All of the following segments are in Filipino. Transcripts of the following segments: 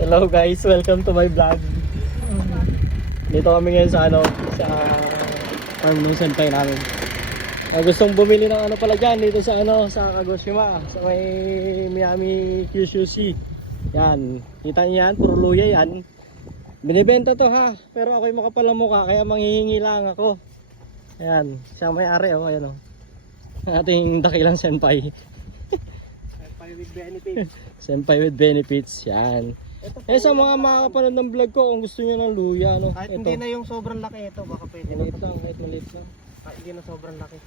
Hello guys, welcome to my vlog. Dito kami ngayon sa sa farm ng senpai namin. Gustong bumili ng pala dyan dito sa sa Kagoshima, sa may Miami Kyushu Sea. Yan, kita niyo yan, puro luya yan. Binibenta to ha, pero ako'y makapal na mukha kaya manghihingi lang ako. Ayan, siya may-ari ayan ating dakilang senpai. Senpai with benefits. Senpai with benefits, yan. Sa mga makakapanood ng vlog ko, kung gusto niyo ng luya, Kahit hindi na yung sobrang laki ito, baka pwede na. Maliit lang, kahit maliit lang. Kahit hindi na sobrang laki.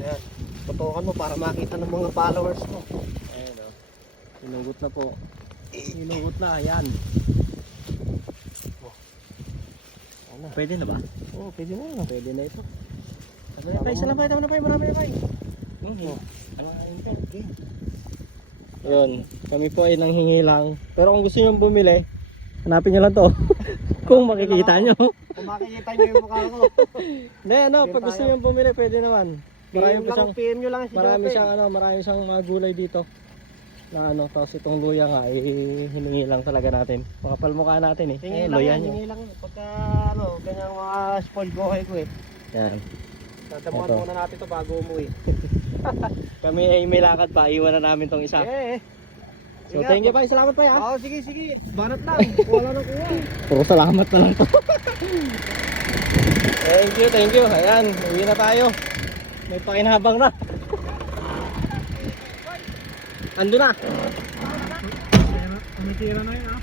Ayan, tutukan mo para makita ng mga followers mo. Ayan sinugot na po. Sinugot na, yan. Pwede na ba? Oo, pwede na. Pwede na ito. Salamat tayo na pa, marami na pa. Yun, kami po ay nanghingi lang. Pero kung gusto nyo bumili, hanapin nyo lang to. Kung makikita nyo. Kung makikita nyo yung mukha ko. Hindi, pag gusto nyo bumili, pwede naman. PM nyo lang si Marami siyang mga gulay dito. Na tapos itong luya nga, hiningi lang talaga natin. Makapal mukha natin Hingi lang yan, hingi lang. Pagka ganyang mga spoiled buhay ko Yan. Tatamuan muna natin to bago umuwi. Kami ay may lakad pa, iwan na namin tong isa. So thank you pa, salamat pa ha. Sige. Banat lang. Wala nang kuha. Puro salamat na lang to. Thank you. Ayan, uwi na tayo. May pakinabang na. Ando na. Tira na yun ha.